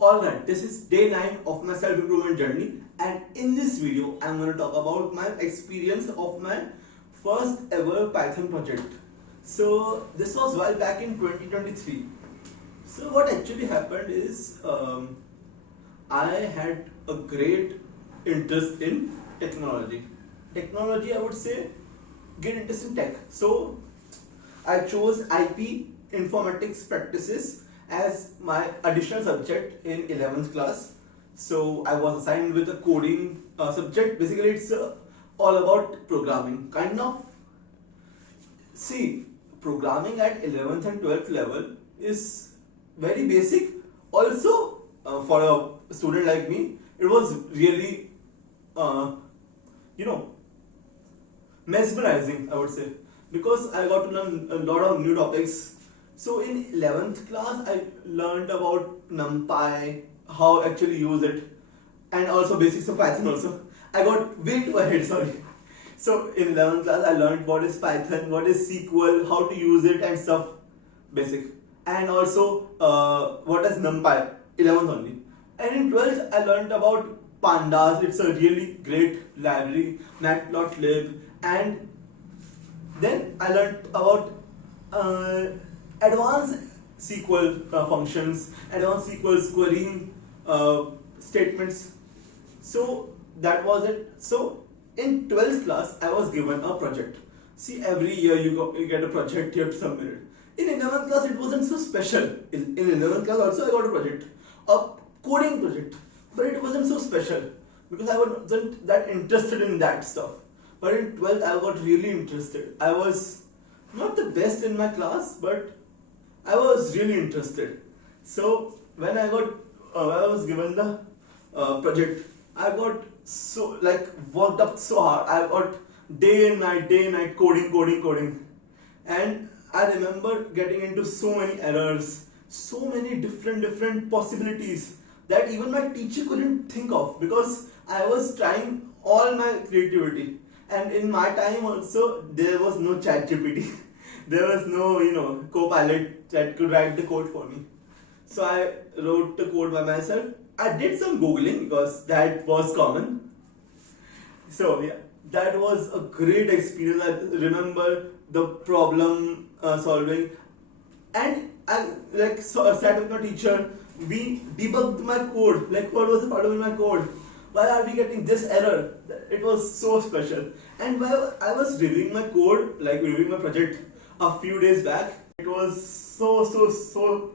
Alright, this is day 9 of my self-improvement journey, and in this video I'm going to talk about my experience of my first ever Python project. So this was while back in 2023. So what actually happened is I had a great interest in technology. I would say, great interest in tech. So I chose IP informatics practices as my additional subject in 11th class. So I was assigned with a coding subject. Basically it's all about programming, kind of. See, programming at 11th and 12th level is very basic. Also for a student like me, it was really mesmerizing, I would say, because I got to learn a lot of new topics. So in 11th class, I learned about NumPy, how actually use it, and also basics of Python also. I got way too ahead, sorry. So in 11th class, I learned what is Python, what is SQL, how to use it and stuff, basic. And also what is NumPy, 11th only. And in 12th, I learned about Pandas. It's a really great library, matplotlib, and then I learned about advanced SQL functions, advanced SQL querying statements. So that was it. So in 12th class, I was given a project. See, every year you get a project, you have to submit it. In 11th class, it wasn't so special. In 11th class also I got a project, a coding project, but it wasn't so special because I wasn't that interested in that stuff. But in 12th, I got really interested. I was not the best in my class, but I was really interested. So when I was given the project, I got so worked up so hard. I got day and night coding, and I remember getting into so many errors, so many different possibilities that even my teacher couldn't think of, because I was trying all my creativity. And in my time also, there was no ChatGPT. There was no, CoPilot that could write the code for me. So I wrote the code by myself. I did some Googling because that was common. So yeah, that was a great experience. I remember the problem solving. And I sat with my teacher. We debugged my code. What was the problem in my code? Why are we getting this error? It was so special. And while I was reviewing my code, reviewing my project a few days back, it was so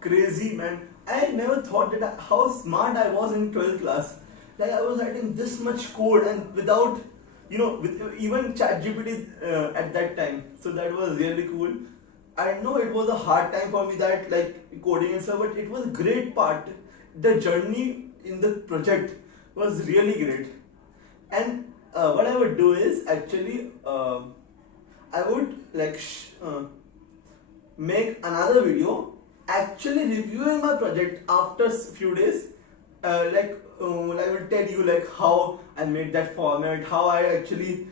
crazy, man. I never thought that how smart I was in 12th class. I was writing this much code and without, with even ChatGPT at that time. So that was really cool. I know it was a hard time for me, that coding and stuff, but it was a great part. The journey in the project was really great. And what I would do is actually I would make another video actually reviewing my project after a few days. I will tell you how I made that format, how I actually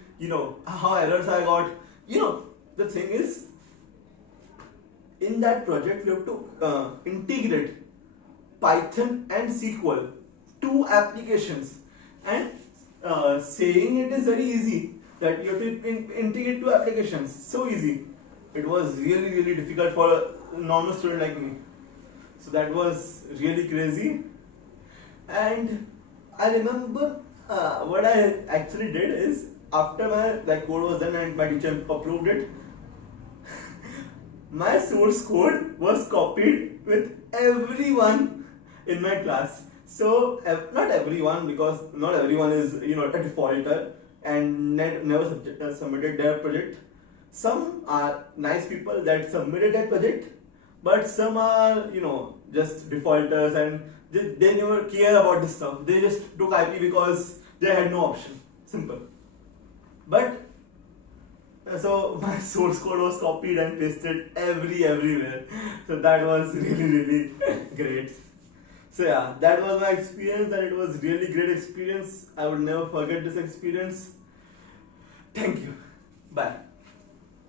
how errors I got. The thing is, in that project we have to integrate Python and SQL, two applications, and saying it is very easy, that you have to integrate two applications, so easy. It was really difficult for a normal student like me. So that was really crazy. And I remember what I actually did is, after my code was done and my teacher approved it, my source code was copied with everyone in my class. So not everyone, because not everyone is a defaulter and never submitted their project. Some are nice people that submitted their project, but some are just defaulters, and they never care about this stuff. They just took IP because they had no option. Simple. But so my source code was copied and pasted everywhere. So that was really great. So yeah, that was my experience, and it was really great experience. I would never forget this experience. Thank you. Bye.